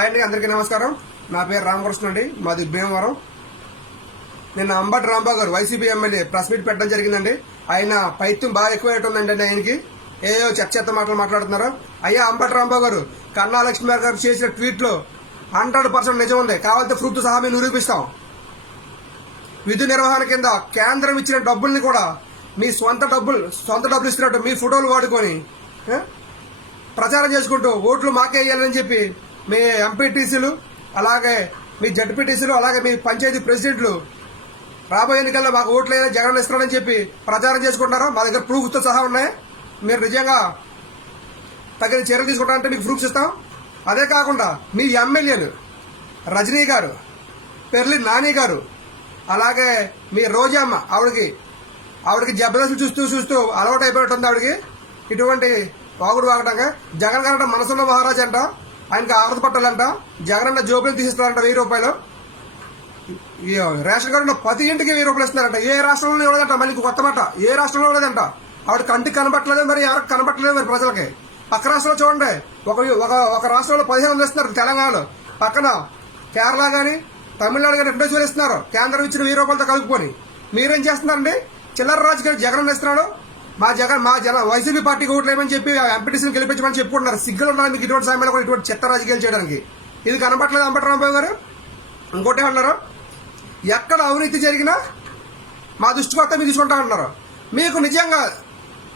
Hi అండి అందరికీ నమస్కారం. నా పేరు రామకృష్ణ అండి మాది భీమవరం. నిన్న అంబటి రాంబాబు గారు వైసీపీ ఎమ్మెల్యే ప్రెస్ మీట్ పెట్టడం జరిగిందండి. ఆయన పైత్యం బాగా ఎక్కువ ఉందండి ఆయనకి. ఏయో చెత్త చెత్త మాటలు మాట్లాడుతున్నారు? అయ్యా అంబటి రాంబాబు గారు కన్నా లక్ష్మీ గారు చేసిన ట్వీట్లో హండ్రెడ్ పర్సెంట్ నిజం ఉంది. కావాలంటే ప్రూఫ్ సహా మేము నిరూపిస్తాం. విధి నిర్వహణ కింద కేంద్రం ఇచ్చిన డబ్బుల్ని కూడా మీ సొంత డబ్బులు సొంత డబ్బులు ఇస్తున్నట్టు మీ ఫోటోలు వాడుకొని ప్రచారం చేసుకుంటూ ఓట్లు మాకే వేయాలని చెప్పి మీ ఎంపీటీసీలు అలాగే మీ జడ్పీటీసీలు అలాగే మీ పంచాయతీ ప్రెసిడెంట్లు. రాబోయే ఎన్నికల్లో మాకు ఓట్లు అయినా జగన్ ఇస్తున్నారని చెప్పి ప్రచారం చేసుకుంటారు మా దగ్గర ప్రూఫ్తో సహా ఉన్నాయి. మీరు నిజంగా తగిన చర్యలు తీసుకుంటారంటే మీకు ప్రూఫ్స్ ఇస్తాం. అదే కాకుండా మీ ఎమ్మెల్యేలు రజనీ గారు పెర్లి నాని గారు అలాగే మీ రోజమ్మ ఆవిడకి ఆవిడకి జబర్దస్త్ చూస్తూ చూస్తూ అలవాటు అయిపోతుంది ఆవిడకి. ఇటువంటి వాగుడు వాగటంగా జగన్ గారు మనసున్న మహారాజ్ అంట. ఆయనకి ఆరత పట్టాలంట. జగనన్న జోబులు తీసిస్తారంట వెయ్యి రూపాయలు. ఈ రేషన్ కార్డు పది ప్రతి ఇంటికి వెయ్యి రూపాయలు ఇస్తున్నారంట. ఏ రాష్ట్రంలో ఇవ్వలేదంట. మళ్ళీ కొత్త మాట. ఏ రాష్ట్రంలో ఇవ్వలేదంట. ఆవిడ కంటికి కనబట్టలేదు మరి ఎవరికి కనబట్టలేదు మరి ప్రజలకి. పక్క రాష్ట్రంలో చూడండి. ఒక ఒక ఒక రాష్ట్రంలో పదిహేను వందలు ఇస్తున్నారు తెలంగాణలో. పక్కన కేరళ కానీ తమిళనాడు కానీ రెండో వేలు ఇస్తున్నారు. కేంద్రం ఇచ్చిన వెయ్యి రూపాయలతో కలుపుకొని. మీరేం చేస్తున్నారండి? చిల్లర రాజకీయ జగన్ ఇస్తున్నాడు. మా జగన్ మా జన వైసీపీ పార్టీకి ఓట్లేమని చెప్పి ఎంపీటీసీని గెలిపించమని చెప్పుకుంటున్నారు. సిగ్గులు ఉన్నారు మీకు ఇటువంటి సమయంలో కూడా ఇటువంటి చెత్త రాజకీయాలు చేయడానికి? ఇది కనపట్లేదు అంబటరాంబాబు గారు? ఇంకోటి అన్నారు ఎక్కడ అవినీతి జరిగినా మా దృష్టికి వస్తే మీరు తీసుకుంటా అన్నారు మీకు నిజంగా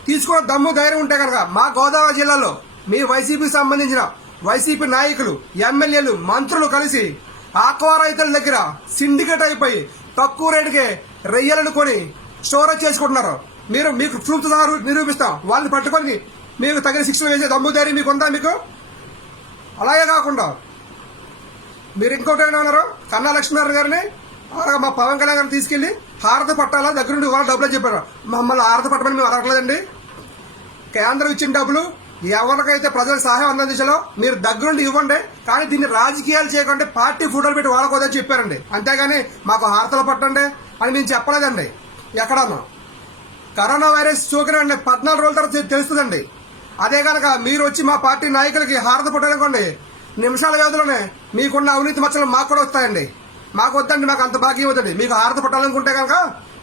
తీసుకున్న దమ్ము ధైర్యం ఉంటే కనుక మా గోదావరి జిల్లాలో మీ వైసీపీకి సంబంధించిన వైసీపీ నాయకులు ఎమ్మెల్యేలు మంత్రులు కలిసి ఆక్వా రైతుల దగ్గర సిండికేట్ అయిపోయి తక్కువ రేటుకే రొయ్యలను కొని స్టోరేజ్ చేసుకుంటున్నారు. మీరు మీకు ప్రూఫ్ సహా నిరూపిస్తాం. వాళ్ళని పట్టుకొని మీకు తగిన శిక్షణ వేసే దమ్ము ధైర్యం మీకు ఉందా మీకు? అలాగే కాకుండా మీరు ఇంకోటి ఉన్నారు కన్నా లక్ష్మీనారాయణ గారిని అలాగే మా పవన్ కళ్యాణ్ గారిని తీసుకెళ్ళి హారత పట్టాలా? దగ్గర నుండి వాళ్ళు డబ్బులు చెప్పారు. మమ్మల్ని హారత పట్టమని మేము అడగలేదండి కేంద్రం ఇచ్చిన డబ్బులు ఎవరికైతే ప్రజలకు సహాయం అందించాలో మీరు దగ్గరుండి ఇవ్వండి. కానీ దీన్ని రాజకీయాలు చేయకుండా. పార్టీ ఫోటోలు పెట్టి వాళ్ళకోదని చెప్పారండి. అంతేగాని మాకు హారతలు పట్టండి అని మేము చెప్పలేదండి. ఎక్కడన్నా? కరోనా వైరస్ సోకినండి పద్నాలుగు రోజుల తర్వాత తెలుస్తుందండి. అదే కనుక మీరు వచ్చి మా పార్టీ నాయకులకి హారత పట్టాలనుకోండి నిమిషాల వ్యవధిలోనే మీకున్న అవినీతి మచ్చలు మాకు కూడా వస్తాయండి. మాకు వద్దండి మాకు అంత భాగ్యం వద్దండి మీకు హారత పట్టాలనుకుంటే కనుక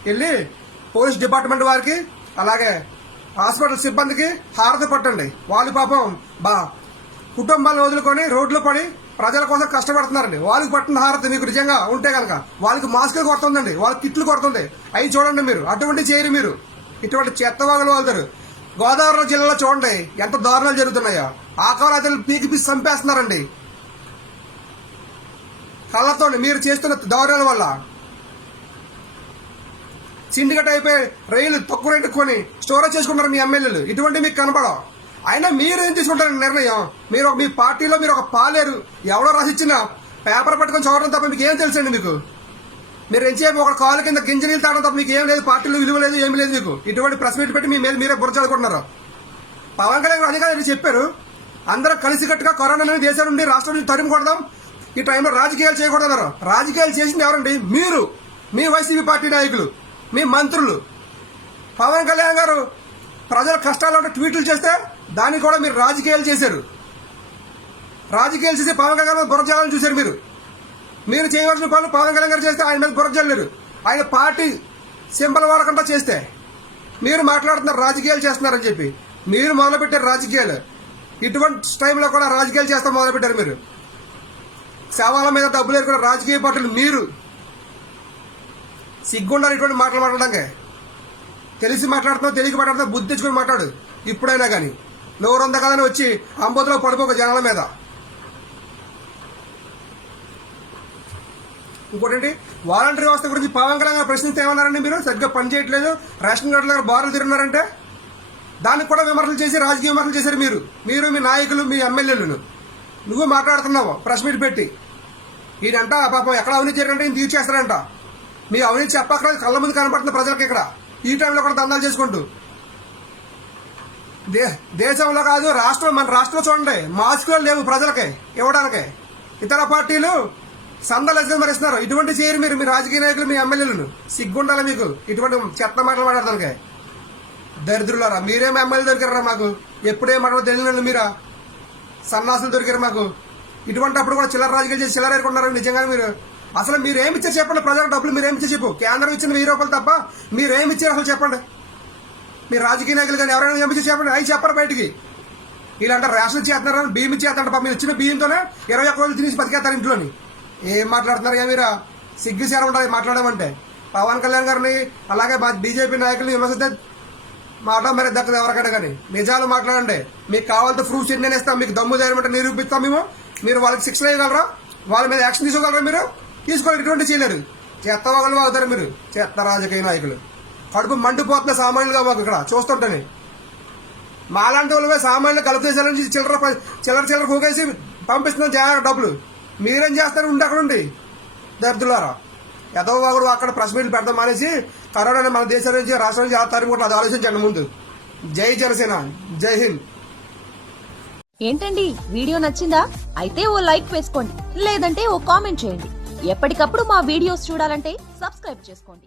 వెళ్ళి పోలీస్ డిపార్ట్మెంట్ వారికి అలాగే హాస్పిటల్ సిబ్బందికి హారత పట్టండి. వాళ్ళు పాపం బా కుటుంబాలను వదులుకొని రోడ్లు పడి ప్రజల కోసం కష్టపడుతున్నారండి. వాళ్ళకి పట్టిన హారతి మీకు నిజంగా ఉంటే కనుక వాళ్ళకి మాస్కులు కొడుతుందండి. వాళ్ళకి కిట్లు కొడుతుంది. అవి చూడండి మీరు. అటువంటి చేయరు మీరు. ఇటువంటి చెత్తవాగులు వాళ్తారు. గోదావరి జిల్లాలో చూడండి ఎంత దారుణాలు జరుగుతున్నాయో. ఆకారాతలు పీకి పీకి చంపేస్తున్నారండి. కళ్ళతో మీరు చేస్తున్న దారుణాల వల్ల. సిండికేట్ అయిపోయి రైలు తక్కువ రేటు కొని స్టోరేజ్ చేసుకుంటారు మీ ఎమ్మెల్యేలు. ఇటువంటి మీకు కనపడవు. అయినా మీరు ఏం తీసుకుంటారు నిర్ణయం? మీరు మీ పార్టీలో మీరు ఒక పాలేరు. ఎవడో రాసిచ్చిన పేపర్ పట్టుకొని చదవడం తప్ప మీకు ఏం తెలుసండి మీకు? మీరు ఎంతసేపు ఒక కాలు కింద గింజ నీళ్ళు తాగడం తప్ప మీకు ఏం లేదు పార్టీలో విలువ లేదు ఏమీ లేదు మీకు. ఇటువంటి ప్రెస్ మీట్ పెట్టి మీ మీద మీరే బుర్ర చదువుకుంటున్నారు. పవన్ కళ్యాణ్ గారు అధికారులు చెప్పారు అందరూ కలిసికట్టుగా కరోనా దేశం నుండి రాష్ట్రం నుంచి తరిమి కొడదాం ఈ టైంలో రాజకీయాలు చేయకూడదన్నారు. రాజకీయాలు చేసింది ఎవరండి? మీరు. మీ వైసీపీ పార్టీ నాయకులు మీ మంత్రులు. పవన్ కళ్యాణ్ గారు ప్రజల కష్టాలు ఉంటే ట్వీట్లు చేస్తే దాన్ని కూడా మీరు రాజకీయాలు చేశారు. రాజకీయాలు చేసి పవన్ కళ్యాణ్ గారు బుర్ర చేయాలని చూశారు మీరు. మీరు చేయవలసిన పనులు పవన్ కళ్యాణ్ గారు చేస్తే ఆయన మీద బుర్ర ఆయన పార్టీ సింబల్ వాడకుండా చేస్తే మీరు మాట్లాడుతున్నారు రాజకీయాలు చేస్తున్నారని చెప్పి. మీరు మొదలుపెట్టారు రాజకీయాలు. ఇటువంటి టైంలో కూడా రాజకీయాలు చేస్తా మొదలుపెట్టారు మీరు. శవాల మీద డబ్బులు ఎరుకున్న రాజకీయ పార్టీలు మీరు. సిగ్గుండాలి ఇటువంటి మాటలు మాట్లాడడానికి. తెలిసి మాట్లాడుతున్నావు తెలియక మాట్లాడుతున్నావు బుద్ధి తెచ్చుకొని మాట్లాడు. ఇప్పుడైనా కానీ. నోరుంద కదని వచ్చి అంబోతులో పడిపోక జనాల మీద. ఇంకోటి వాలంటరీ వ్యవస్థ గురించి పవన్ కళ్యాణ్ గారు ప్రశ్నిస్తే ఏమన్నారండి మీరు? సరిగ్గా పనిచేయట్లేదు రేషన్ కార్డుల బారులు తిరుగున్నారంటే దానికి కూడా విమర్శలు చేసి రాజకీయ విమర్శలు చేశారు మీరు. మీరు మీ నాయకులు మీ ఎమ్మెల్యేలు నువ్వు మాట్లాడుతున్నావు ప్రెస్ మీట్ పెట్టి. ఈయనంట పాపం ఎక్కడ అవినీతి చేయాలంటే ఈయన తీర్చేస్తారంట మీ అవినీతి చెప్పక్కడ కళ్ళ ముందు కనపడుతుంది ప్రజలకు ఇక్కడ. ఈ టైంలో కూడా దందాలు చేసుకుంటూ. దే దేశంలో కాదు రాష్ట్రం మన రాష్ట్రంలో చూడండి. మాస్కులు లేవు ప్రజలకి ఇవ్వడానికి. ఇతర పార్టీలు సందలు మరిస్తున్నారు. ఇటువంటి చేయరు మీరు మీ రాజకీయ నాయకులు మీ ఎమ్మెల్యేలను. సిగ్గుండాలి మీకు? ఇటువంటి చెత్త మాటలు మాట్లాడతానికే దరిద్రులారా మీరేం ఎమ్మెల్యే దొరికారా మాకు? ఎప్పుడేం మాట్లాడో తెలియని మీరా? సన్నాసులు దొరికారు మాకు? ఇటువంటి అప్పుడు కూడా చిల్లర రాజకీయాలు చేసి చిల్లర ఏరుకున్నారు నిజంగా మీరు? అసలు మీరేమి ఇచ్చారు చెప్పండి ప్రజలకు డబ్బులు మీరు ఏమి ఇచ్చారు చెప్పు. కేంద్రం ఇచ్చిన వెయ్యి రూపాయలు తప్ప మీరు ఇచ్చారు అసలు చెప్పండి. మీరు రాజకీయ నాయకులు కానీ ఎవరైనా ఏమి చెప్పండి. అవి చెప్పరు బయటికి. వీళ్ళంటే రేషన్ చేస్తున్నారు బియ్యం ఇచ్చేస్తాడు పాప మీరు ఇచ్చిన బియ్యంతోనే ఇరవై ఒక్క రోజులు తినేసి బతికేస్తారు ఇంట్లోని. ఏం మాట్లాడుతున్నారు కదా మీరు? సిగ్గు సేర ఉంటుంది మాట్లాడమంటే. పవన్ కళ్యాణ్ గారిని అలాగే మా బీజేపీ నాయకుల్ని విమర్శిస్తే మాట మరి దక్కదు ఎవరికైనా కానీ. నిజాలు మాట్లాడండి. మీకు కావాలంటే ప్రూఫ్స్ నేను ఇస్తాం మీకు దమ్ము చేయమంటే నిరూపిస్తాం మేము. మీరు వాళ్ళకి శిక్షణ వేయగలరా వాళ్ళ మీద యాక్షన్ తీసుకోగలరా మీరు? తీసుకోవాలి ఇటువంటి చేయలేరు. చెత్త వాళ్ళు అవుతారు మీరు. చెత్త రాజకీయ నాయకులు. కడుపు మండిపోతున్న సామాన్యులుగా మాకు ఇక్కడ చూస్తుంటేనే. మాలాంటి వాళ్ళమే సామాన్యులు కలుపు చేసేయాలని చిల్లర చిల్లర చిల్లర పోగేసి పంపిస్తున్నాం జాగ్రత్త డబ్బులు. మీరేం చేస్తారు? ఉండి అక్కడుండి. ఉండి ఎదో ఒకరు అక్కడ ప్రెస్ మీట్లు పెడతాం మానేసి కరోనా మన దేశం నుంచి రాష్ట్రం నుంచి కూడా అది ఆలోచించండి ముందు. జై జనసేన. జై హింద్. ఏంటండి? వీడియో నచ్చిందా? అయితే ఓ లైక్ వేసుకోండి. లేదంటే ఓ కామెంట్ చేయండి. ఎప్పటికప్పుడు మా వీడియోస్ చూడాలంటే సబ్స్క్రైబ్ చేసుకోండి.